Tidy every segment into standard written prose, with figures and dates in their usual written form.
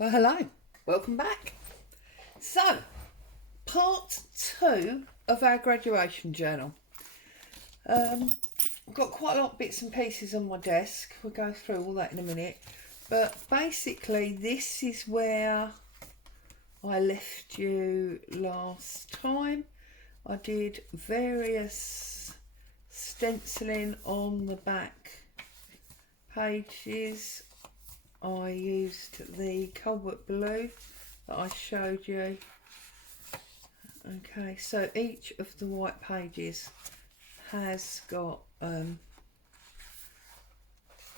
Well, hello, welcome back. So, part 2 of our graduation journal. I've got quite a lot of bits and pieces on my desk. We'll go through all that in a minute. But basically, this is where I left you last time. I did various stenciling on the back pages. I used the cobalt blue that I showed you. Okay, so each of the white pages has got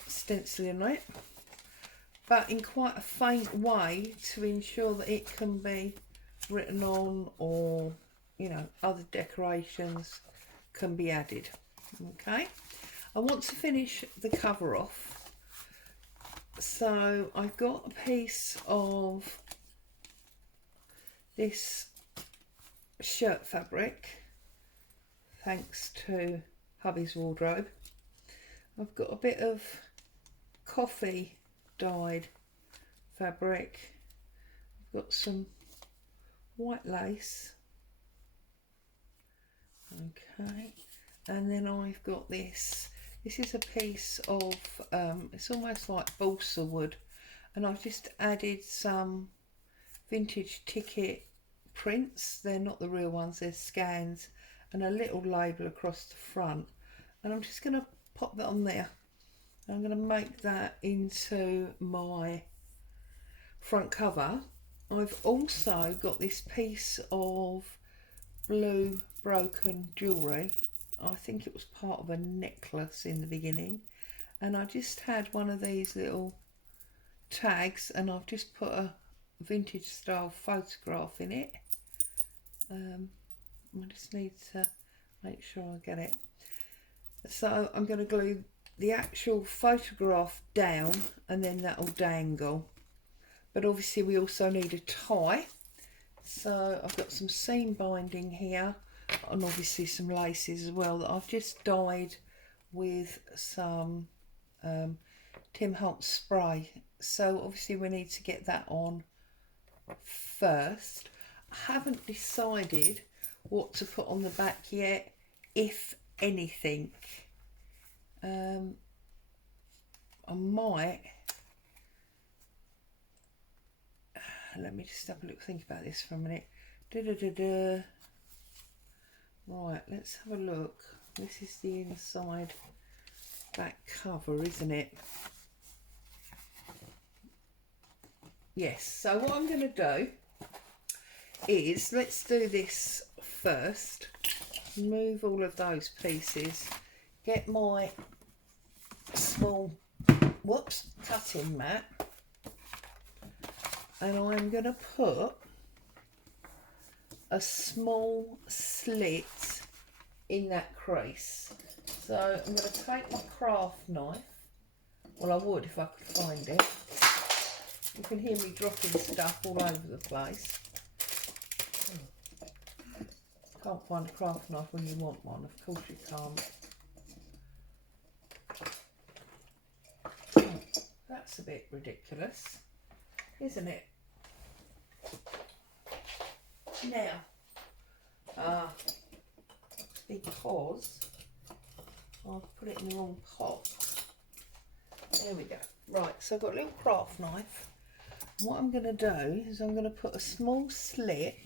stenciling on it, but in quite a faint way to ensure that it can be written on, or you know, other decorations can be added. Okay, I want to finish the cover off. So I've got a piece of this shirt fabric, thanks to hubby's wardrobe. I've got a bit of coffee dyed fabric. I've got some white lace. Okay, and then I've got this. This is a piece of, it's almost like balsa wood, and I've just added some vintage ticket prints. They're not the real ones, they're scans, and a little label across the front. And I'm just going to pop that on there. I'm going to make that into my front cover. I've also got this piece of blue broken jewellery. I think it was part of a necklace in the beginning, and I just had one of these little tags, and I've just put a vintage style photograph in it. I just need to make sure I get it. So I'm going to glue the actual photograph down, and then that'll dangle. But obviously we also need a tie, so I've got some seam binding here, and obviously some laces as well that I've just dyed with some Tim Holtz spray. So obviously we need to get that on first. I haven't decided what to put on the back yet, if anything. I might, let me just have a look, think about this for a minute. Right, let's have a look. This is the inside back cover, isn't it? Yes, so what I'm going to do is, let's do this first. Move all of those pieces. Get my small, cutting mat. And I'm going to put a small slit in that crease. So I'm going to take my craft knife. Well, I would if I could find it. You can hear me dropping stuff all over the place. Can't find a craft knife when you want one, of course you can't. That's a bit ridiculous, isn't it? Now, because I've put it in the wrong pot. There we go. Right, so I've got a little craft knife. What I'm going to do is I'm going to put a small slit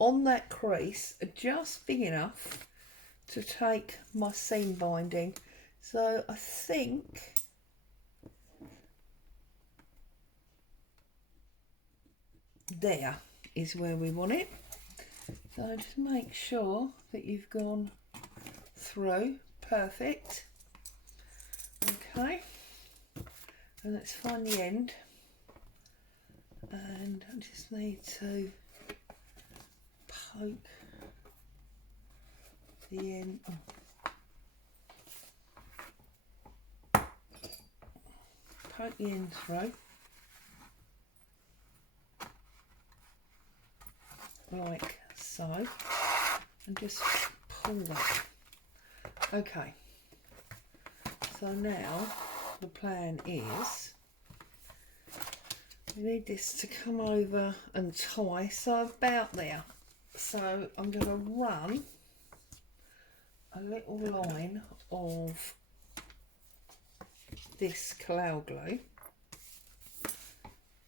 on that crease, just big enough to take my seam binding. So I think there is where we want it. So just make sure that you've gone through. Perfect. Okay, and let's find the end, and I just need to poke the end. Poke the end through, like so, and just pull that. Okay, so now the plan is you need this to come over and tie, so about there. So I'm going to run a little line of this cloud glue,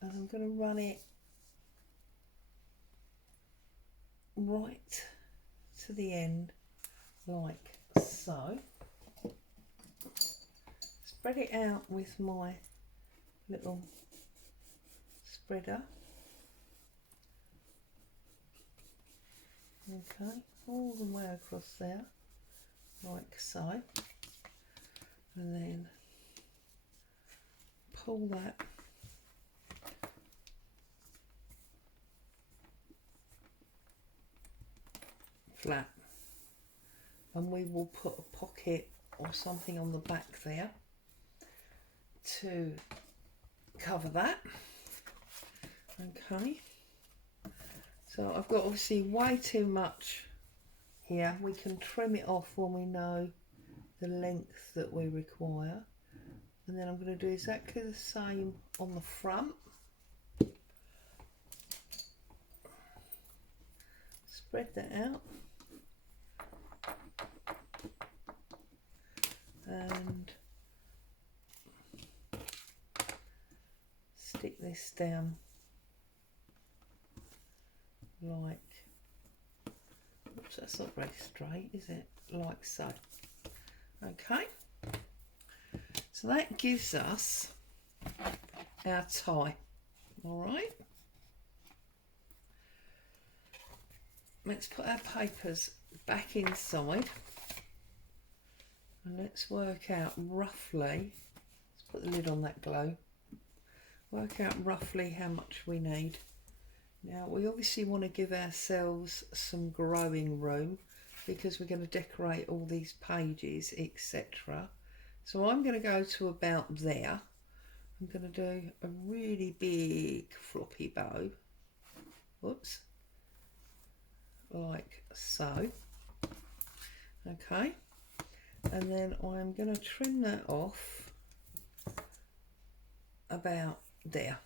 and I'm going to run it right to the end like so. Spread it out with my little spreader. Okay, all the way across there like so, and then pull that flat, and we will put a pocket or something on the back there to cover that. Okay, so I've got obviously way too much here. We can trim it off when we know the length that we require, and then I'm going to do exactly the same on the front. Spread that out and stick this down like, oops, that's not very straight, is it? Like so. Okay, so that gives us our tie. All right, let's put our papers back inside and let's work out roughly, let's put the lid on that glue, work out roughly how much we need. Now we obviously want to give ourselves some growing room because we're going to decorate all these pages, etc. So I'm going to go to about there. I'm going to do a really big floppy bow, whoops, like so. Okay, and then I'm going to trim that off about there.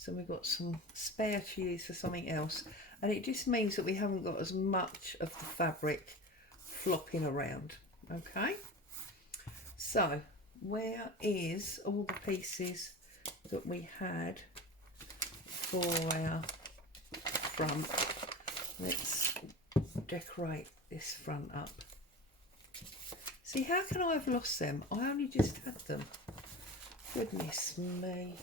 So we've got some spare to use for something else, and it just means that we haven't got as much of the fabric flopping around. Okay, so where is all the pieces that we had for our front? Let's decorate this front up. See, how can I have lost them? I only just had them. Goodness me.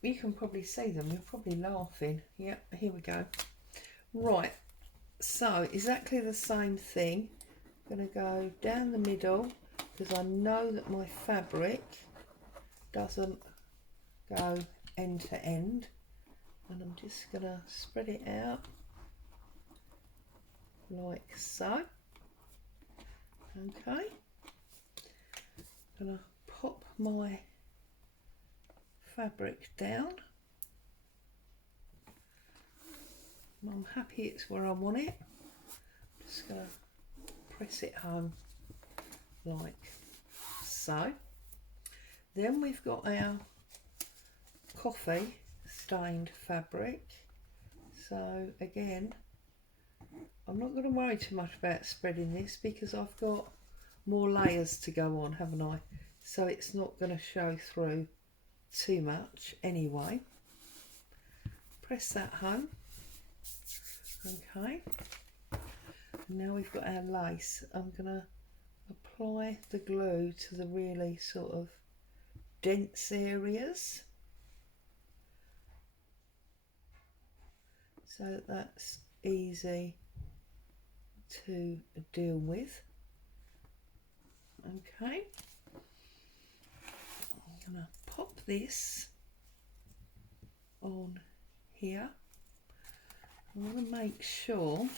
You can probably see them, you're probably laughing. Yep, here we go. Right, so exactly the same thing. I'm going to go down the middle because I know that my fabric doesn't go end to end, and I'm just going to spread it out like so. Okay, I'm going to pop my fabric down. I'm happy it's where I want it. Just going to press it home like so. Then we've got our coffee stained fabric. So again, I'm not going to worry too much about spreading this because I've got more layers to go on, haven't I? So it's not going to show through too much anyway. Press that home. Okay, now we've got our lace. I'm going to apply the glue to the really sort of dense areas so that that's easy to deal with. Okay, I'm going to pop this on here. I want to make sure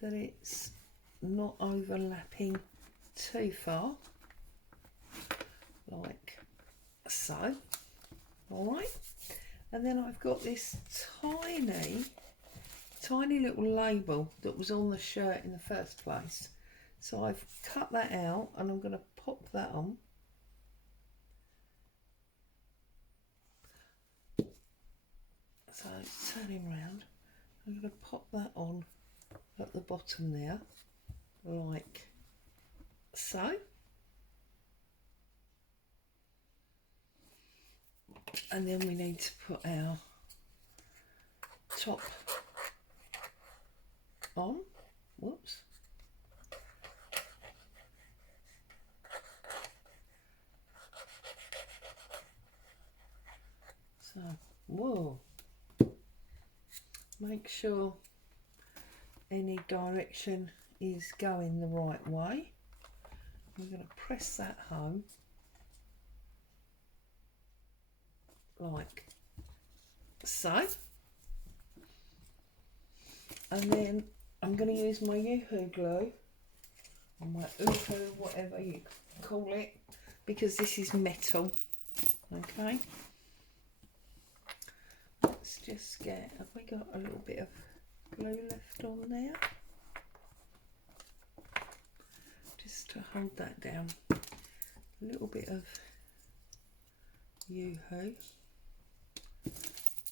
that it's not overlapping too far, like so. All right, and then I've got this tiny little label that was on the shirt in the first place. So I've cut that out and I'm going to pop that on So turn him round. I'm going to pop that on at the bottom there, like so. And then we need to put our top on. Whoops. So, whoa. Make sure any direction is going the right way. I'm going to press that home like so. And then I'm going to use my Yoo-Hoo glue, or my Oohoo, whatever you call it, because this is metal. Okay. Let's just get, have we got a little bit of glue left on there? Just to hold that down. A little bit of Yoo-Hoo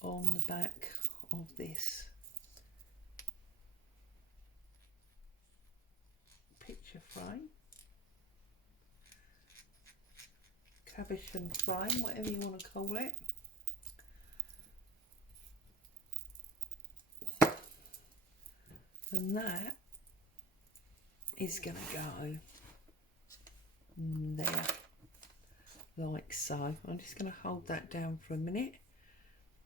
on the back of this picture frame, cabochon frame, whatever you want to call it. And that is going to go there, like so. I'm just going to hold that down for a minute,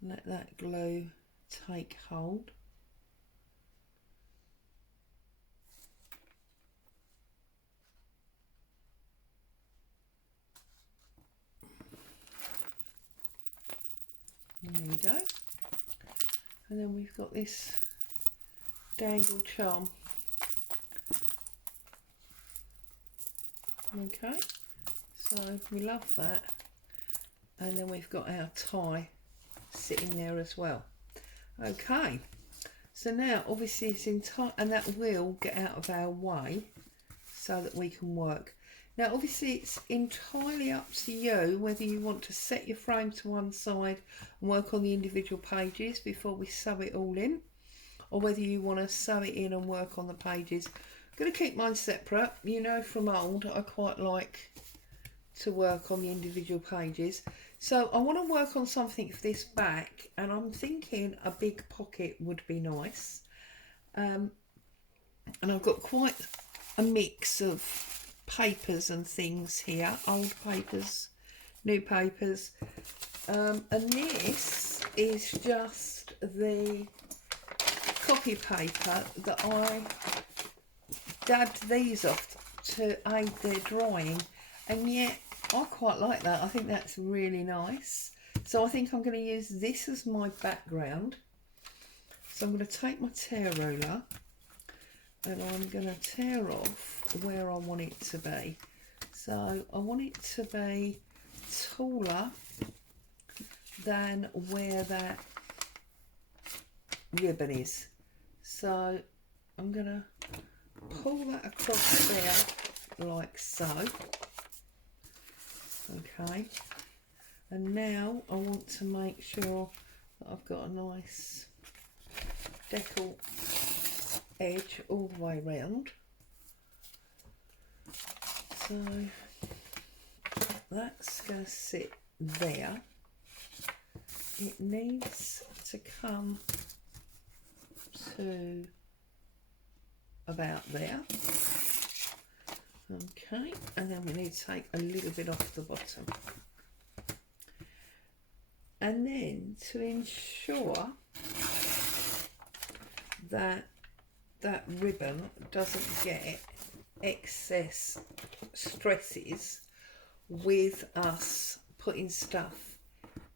let that glue take hold. And there we go. And then we've got this dangle charm. Okay, so we love that. And then we've got our tie sitting there as well. Okay, so now obviously it's and that will get out of our way so that we can work. Now obviously it's entirely up to you whether you want to set your frame to one side and work on the individual pages before we sew it all in, or whether you want to sew it in and work on the pages. I'm going to keep mine separate. You know from old I quite like to work on the individual pages. So I want to work on something for this back, and I'm thinking a big pocket would be nice. And I've got quite a mix of papers and things here, old papers, new papers. And this is just the copy paper that I dabbed these off to aid their drying, and yet I quite like that. I think that's really nice. So I think I'm going to use this as my background. So I'm going to take my tear ruler and I'm going to tear off where I want it to be. So I want it to be taller than where that ribbon is. So I'm going to pull that across there like so. Okay, and now I want to make sure that I've got a nice decal edge all the way round. So that's going to sit there. It needs to come to about there. Okay, and then we need to take a little bit off the bottom. And then to ensure that that ribbon doesn't get excess stresses with us putting stuff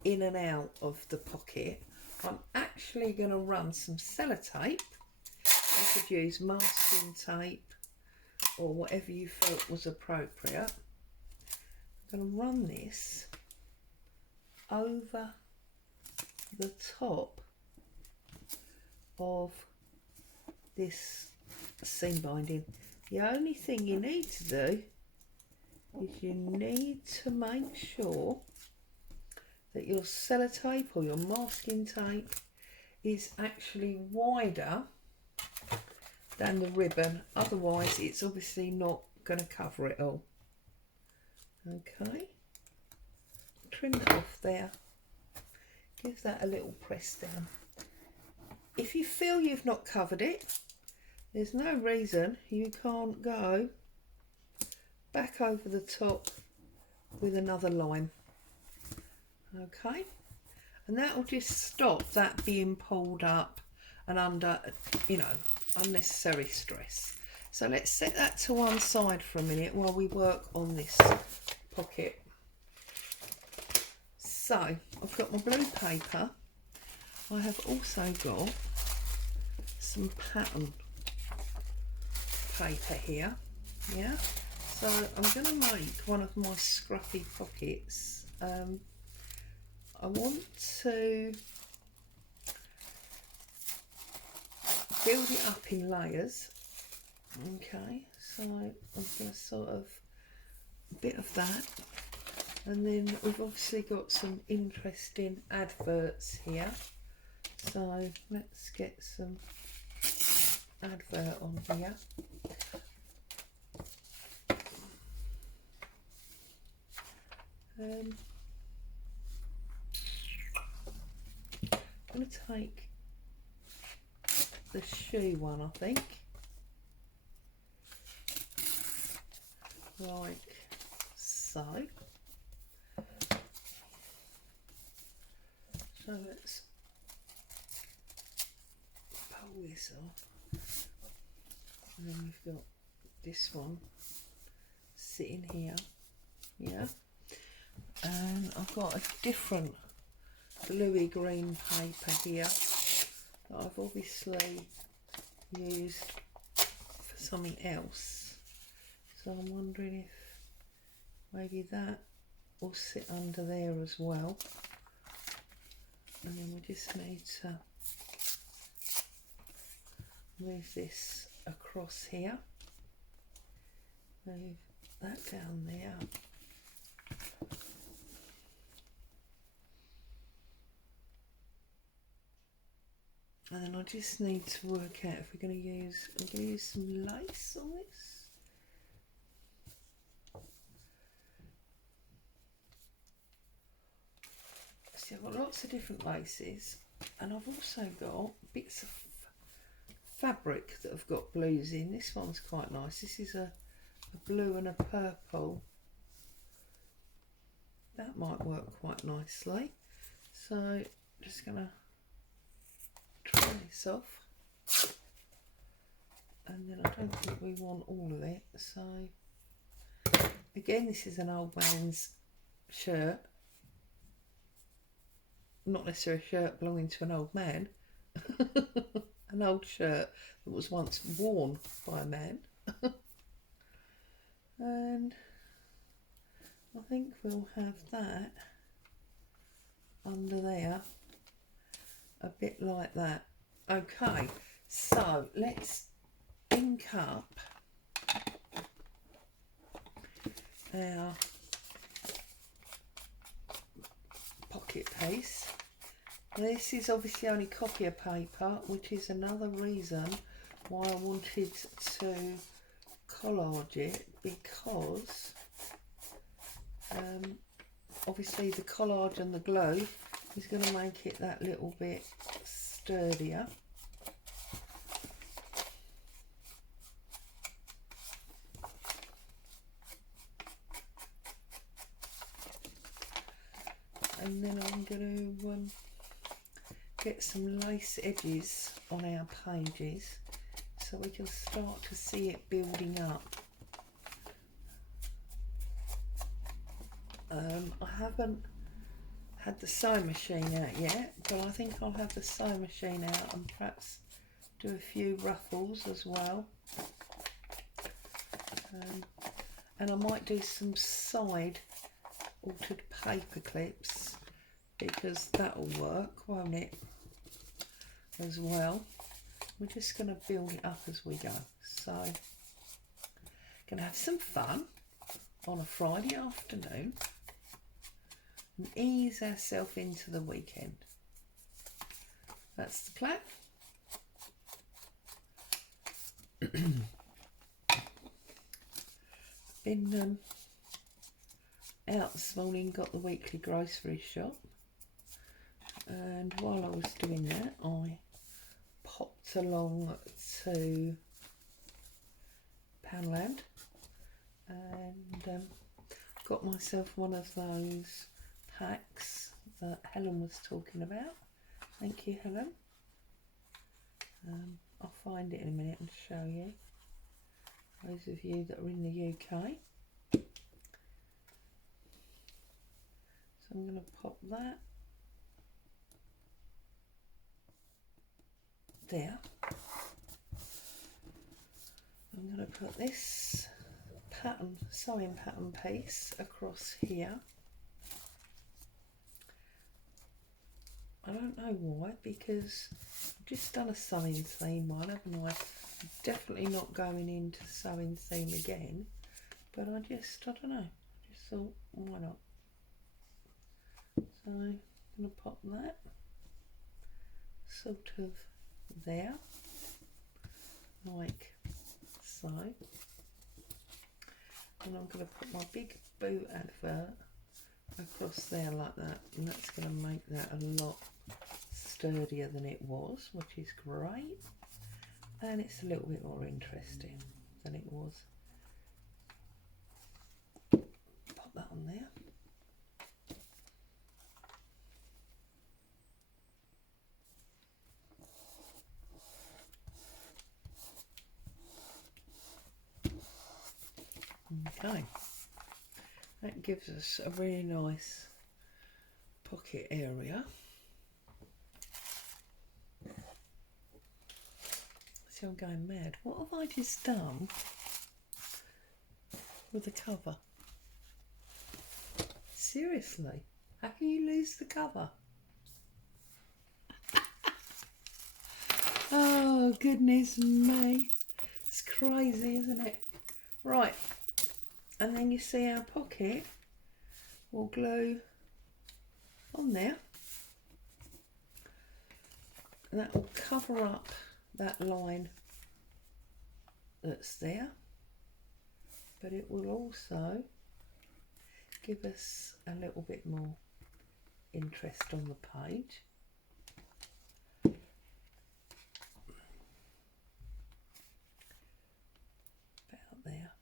in and out of the pocket, I'm actually going to run some sellotape. I could use masking tape or whatever you felt was appropriate. I'm going to run this over the top of this seam binding. The only thing you need to do is you need to make sure that your sellotape or your masking tape is actually wider than the ribbon, otherwise it's obviously not going to cover it all. Okay, trim it off there, give that a little press down. If you feel you've not covered it, there's no reason you can't go back over the top with another line. Okay, and that will just stop that being pulled up and under, you know, unnecessary stress. So let's set that to one side for a minute while we work on this pocket. So I've got my blue paper. I have also got some pattern paper here. Yeah, so I'm going to make one of my scruffy pockets. I want to build it up in layers. Okay, so I'm going to sort of a bit of that, and then we've obviously got some interesting adverts here, so let's get some advert on here. I'm going to take the shoe one, I think, like so. So let's pull this off, and then we've got this one sitting here, yeah, and I've got a different bluey green paper here that I've obviously used for something else, so I'm wondering if maybe that will sit under there as well. And then we just need to move this across here, move that down there, and then I just need to work out if we're going to use, I'm going to use some lace on this. See, I've got lots of different laces, and I've also got bits of fabric that have got blues in. This one's quite nice. This is a blue and a purple. That might work quite nicely. So just gonna try this off, and then I don't think we want all of it. So again, this is an old man's shirt. Not necessarily a shirt belonging to an old man, an old shirt that was once worn by a man. And I think we'll have that under there, a bit like that. Okay, so let's ink up our pocket piece. This is obviously only copier paper, which is another reason why I wanted to collage it, because obviously the collage and the glue is going to make it that little bit sturdier. And then I'm going to get some lace edges on our pages so we can start to see it building up. I haven't had the sewing machine out yet, but I think I'll have the sewing machine out and perhaps do a few ruffles as well. And I might do some side altered paper clips, because that'll work, won't it, as well. We're just going to build it up as we go. So, going to have some fun on a Friday afternoon and ease ourselves into the weekend. that's the clap. Been out this morning, got the weekly grocery shop, and while I was doing that I popped along to Poundland and got myself one of those packs that Helen was talking about. Thank you, Helen. I'll find it in a minute and show you, those of you that are in the UK. So I'm going to pop that there. I'm going to put this sewing pattern piece across here. I don't know why, because I've just done a sewing theme one, haven't I? I'm definitely not going into sewing theme again, but I don't know, I just thought, why not? So I'm going to pop that sort of there, like so. And I'm going to put my big Boo advert across there like that, and that's going to make that a lot sturdier than it was, which is great, and it's a little bit more interesting than it was. Pop that on there. Okay, that gives us a really nice pocket area. See, I'm going mad. What have I just done with the cover? Seriously, how can you lose the cover? Oh, goodness me. It's crazy, isn't it? Right, and then you see our pocket will glue on there, and that will cover up that line that's there, but it will also give us a little bit more interest on the page. About there.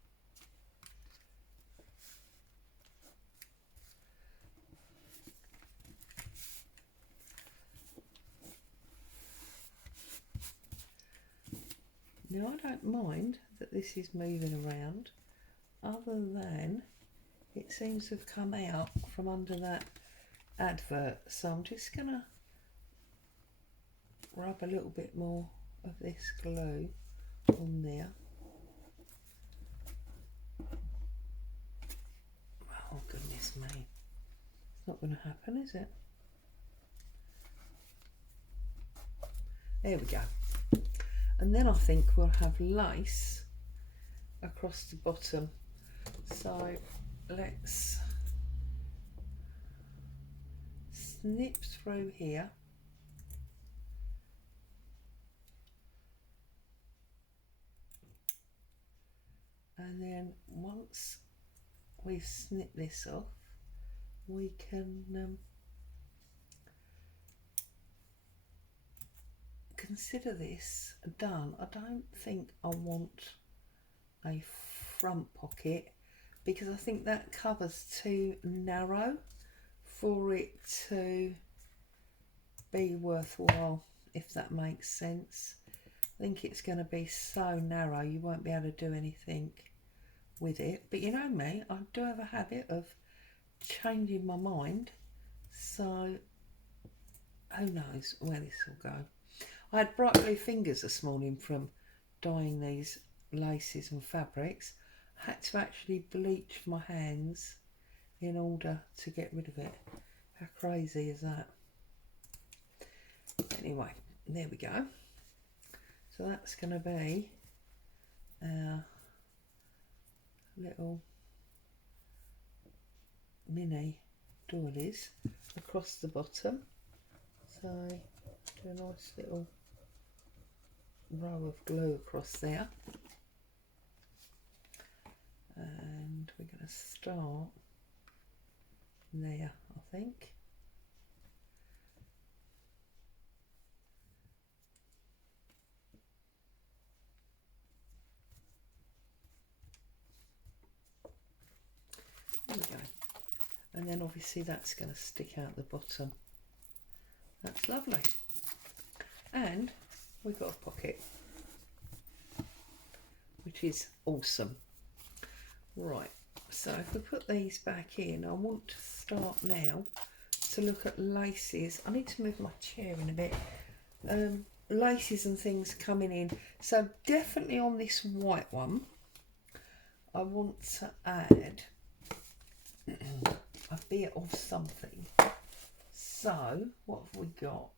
Now I don't mind that this is moving around, other than it seems to have come out from under that advert, so I'm just going to rub a little bit more of this glue on there. Oh goodness me, it's not going to happen, is it? There we go. And then I think we'll have lace across the bottom, so let's snip through here. And then once we've snipped this off, we can consider this done. I don't think I want a front pocket, because I think that cover's too narrow for it to be worthwhile, if that makes sense. I think it's going to be so narrow you won't be able to do anything with it. But you know me, I do have a habit of changing my mind, so who knows where this will go. I had bright blue fingers this morning from dyeing these laces and fabrics. I had to actually bleach my hands in order to get rid of it. How crazy is that? Anyway, there we go. So that's going to be our little mini doilies across the bottom. So do a nice little row of glue across there. And we're going to start there, I think. There we go. And then obviously that's going to stick out the bottom. That's lovely. And we've got a pocket, which is awesome. Right, so if we put these back in, I want to start now to look at laces. I need to move my chair in a bit. Laces and things coming in. So definitely on this white one, I want to add a bit of something. So what have we got?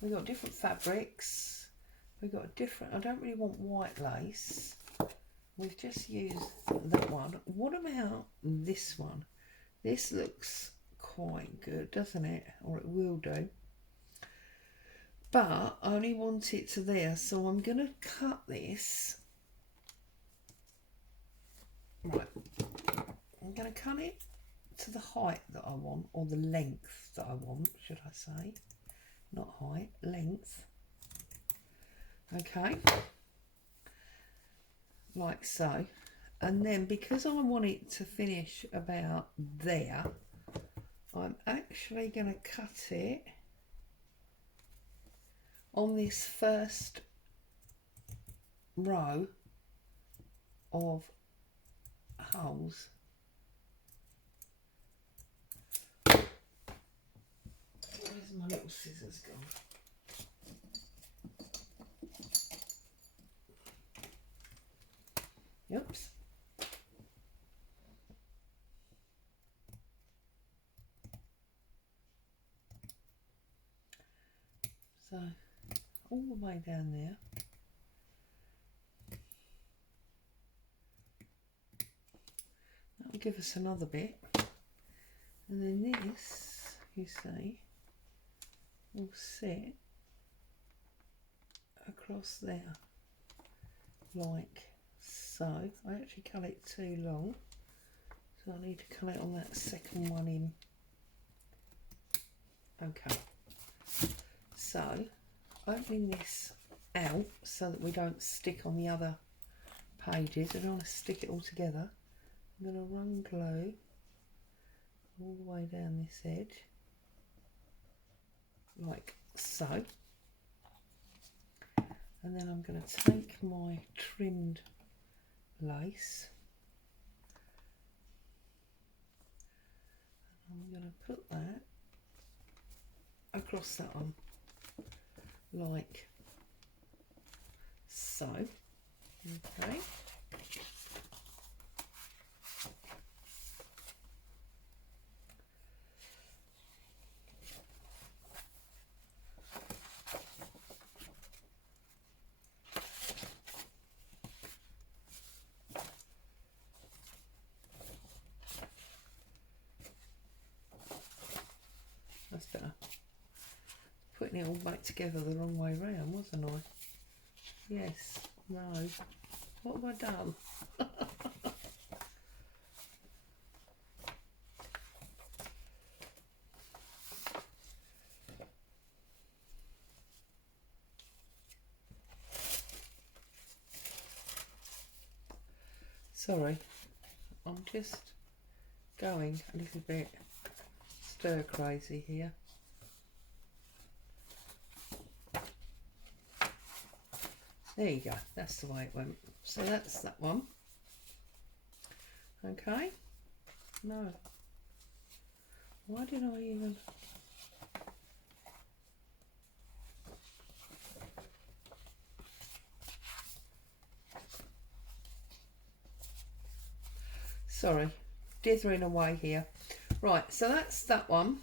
We've got different fabrics. We've got a different, I don't really want white lace. We've just used that one. What about this one? This looks quite good, doesn't it? Or it will do. But I only want it to there, so I'm going to cut this. Right. I'm going to cut it to the height that I want, or the length that I want, should I say. Not height, length. Okay. Like so. And then because I want it to finish about there, I'm actually going to cut it on this first row of holes. Where's my little scissors gone? Oops. So all the way down there. That'll give us another bit. And then this, you see, will sit across there like so. I actually cut it too long, so I need to cut it on that second one in. Okay, so opening this out so that we don't stick on the other pages. I don't want to stick it all together. I'm going to run glue all the way down this edge like so, and then I'm going to take my trimmed lace and I'm going to put that across that one like so. Okay. That's better. Putting it all back together the wrong way round, wasn't I? Yes. No. What have I done? Sorry. I'm just going a little bit stir crazy here. There you go, that's the way it went. So that's that one. Okay. No. Why did I even... Sorry, dithering away here. Right, so that's that one.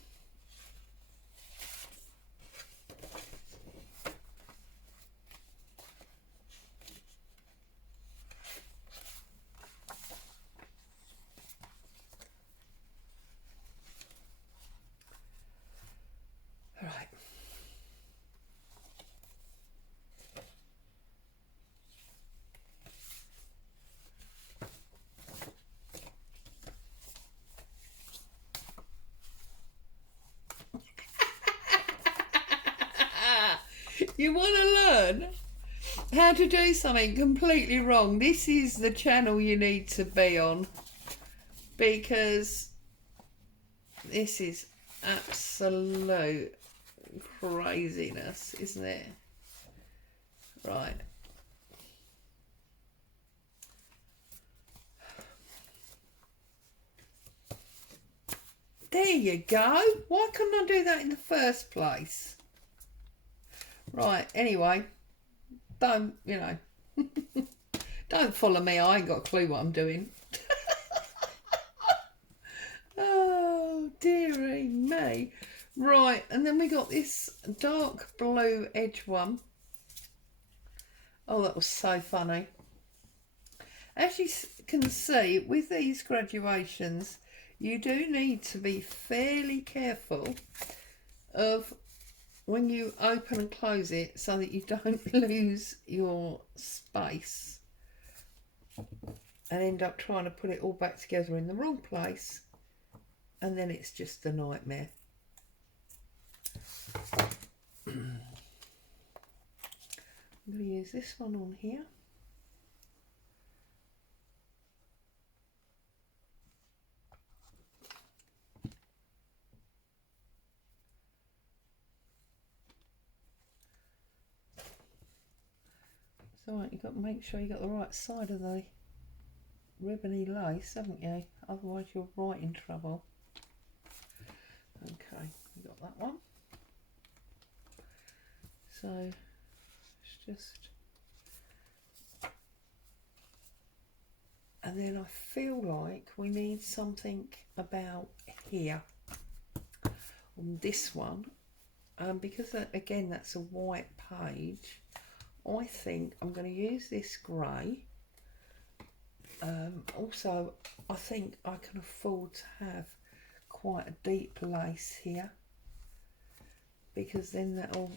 Right. You want to learn how to do something completely wrong? This is the channel you need to be on, because this is absolute craziness, isn't it? Right. There you go. Why couldn't I do that in the first place? Right, anyway, don't, you know, don't follow me. I ain't got a clue what I'm doing. Oh, dearie me. Right, and then we got this dark blue edge one. Oh, that was so funny. As you can see, with these graduations, you do need to be fairly careful of when you open and close it so that you don't lose your space and end up trying to put it all back together in the wrong place, and then it's just a nightmare. I'm going to use this one on here. It's alright, you've got to make sure you got the right side of the ribbony lace, haven't you? Otherwise you're right in trouble. Okay, we got that one. So it's just, and then I feel like we need something about here on this one, because again that's a white page. I think I'm going to use this grey. Also, I think I can afford to have quite a deep lace here, because then that'll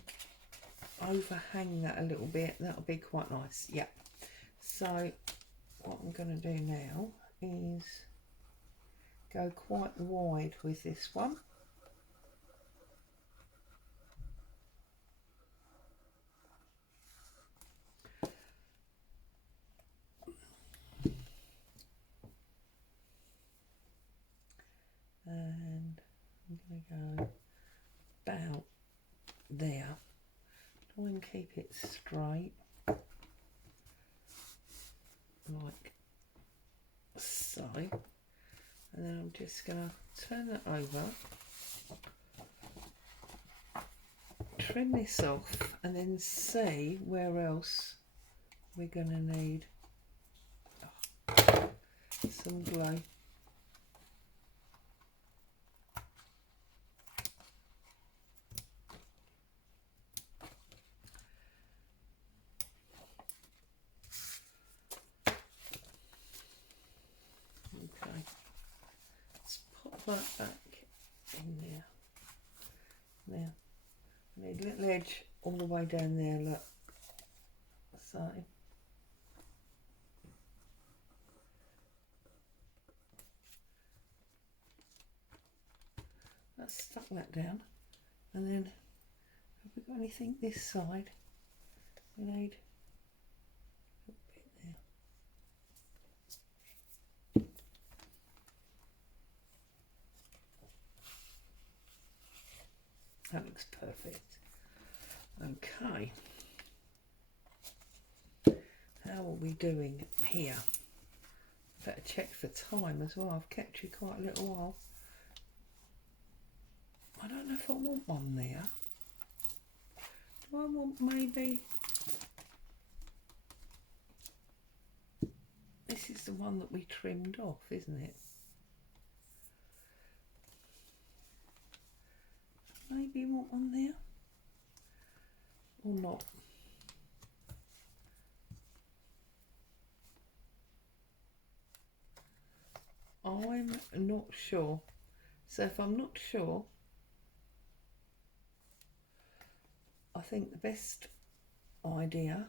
overhang that a little bit. That'll be quite nice. Yeah. So what I'm going to do now is go quite wide with this one. And I'm going to go about there. Try and keep it straight, like so. And then I'm just going to turn that over, trim this off, and then see where else we're going to need some glue. Okay, let's pop that back in there. Now, I need a little edge all the way down there, look. So, let's stuck that down. And then, have we got anything this side? We need a little bit there. That looks perfect. Okay. How are we doing here? Better check for time as well. I've kept you quite a little while. I don't know if I want one there. Do I want maybe... This is the one that we trimmed off, isn't it? Maybe you want one there? Or not? I'm not sure. So if I'm not sure, I think the best idea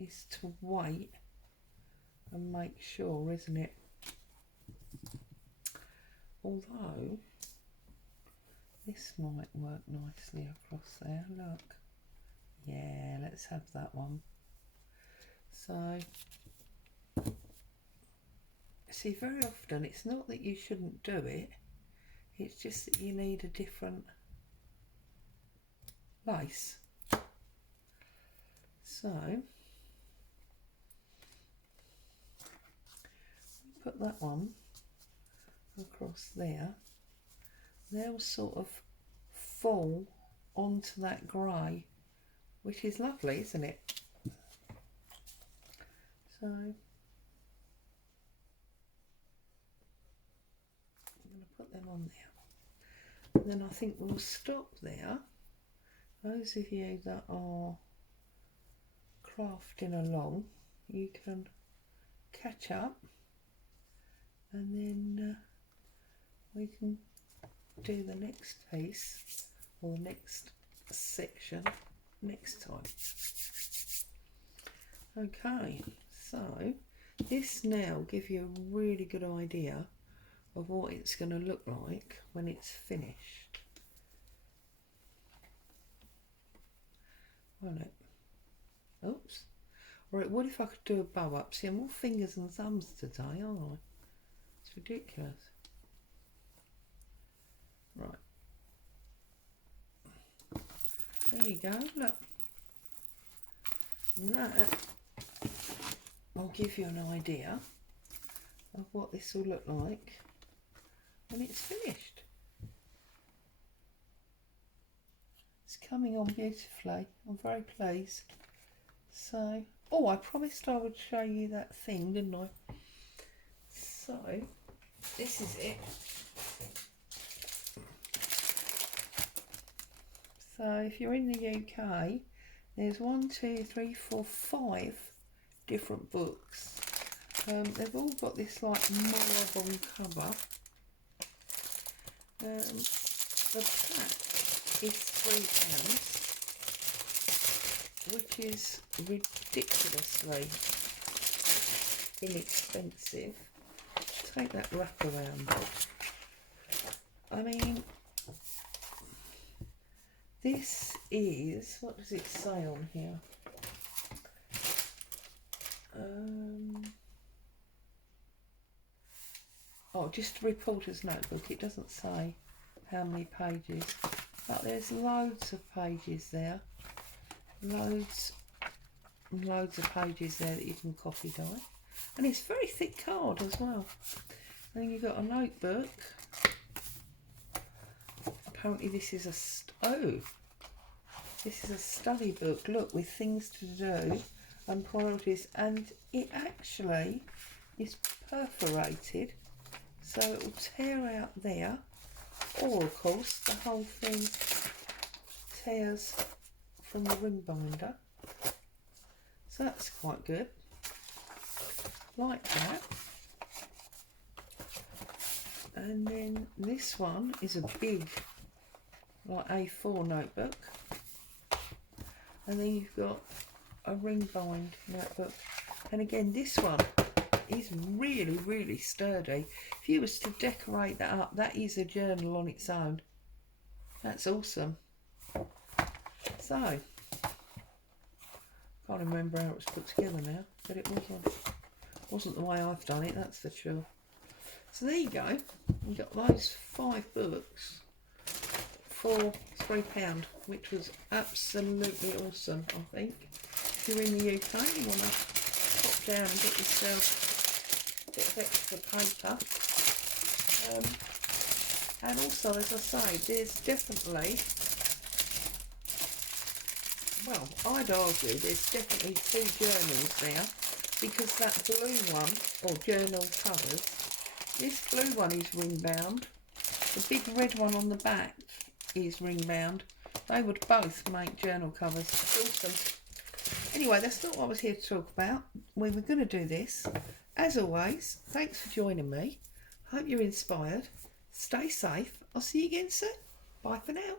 is to wait and make sure, isn't it? Although This might work nicely across there, look. Yeah, let's have that one. So, see, very often it's not that you shouldn't do it, it's just that you need a different lace. So, put that one across there. They'll sort of fall onto that grey, which is lovely, isn't it? So I'm going to put them on there. And then I think we'll stop there. Those of you that are crafting along, you can catch up, and then we can do the next piece or next section next time. Okay, so this now gives you a really good idea of what it's going to look like when it's finished, won't it? Oops. Right, what if I could do a bow up? See, I'm all fingers and thumbs today, aren't I? It's ridiculous. Right. There you go, look. And that will give you an idea of what this will look like when it's finished. It's coming on beautifully. I'm very pleased. So, oh, I promised I would show you that thing, didn't I? So, this is it. So, if you're in the UK, there's 1, 2, 3, 4, 5 different books. They've all got this like marble cover. The pack is £3, which is ridiculously inexpensive. Take that wrap around it. I mean, this is, what does it say on here? Oh, just a reporter's notebook. It doesn't say how many pages, but there's loads of pages there. Loads and loads of pages there that you can copy dye. And it's very thick card as well. And then you've got a notebook. Apparently this is this is a study book, look, with things to do and priorities, and it actually is perforated, so it will tear out there, or of course the whole thing tears from the ring binder, so that's quite good, like that. And then this one is a big, like A4 notebook, and then you've got a ring bind notebook, and again this one is really sturdy. If you was to decorate that up, that is a journal on its own. That's awesome. So, can't remember how it was put together now, but it wasn't the way I've done it, that's for sure. So there you go, we've got those 5 books for £3, which was absolutely awesome, I think. If you're in the UK, you want to pop down and get yourself a bit of extra paper. And also, as I say, there's definitely, well, I'd argue there's definitely 2 journals there, because that blue one, or journal covers, this blue one is ring bound, the big red one on the back is ring bound. They would both make journal covers. It's awesome. Anyway, that's not what I was here to talk about. We were going to do this. As always, thanks for joining me. Hope you're inspired. Stay safe. I'll see you again soon. Bye for now.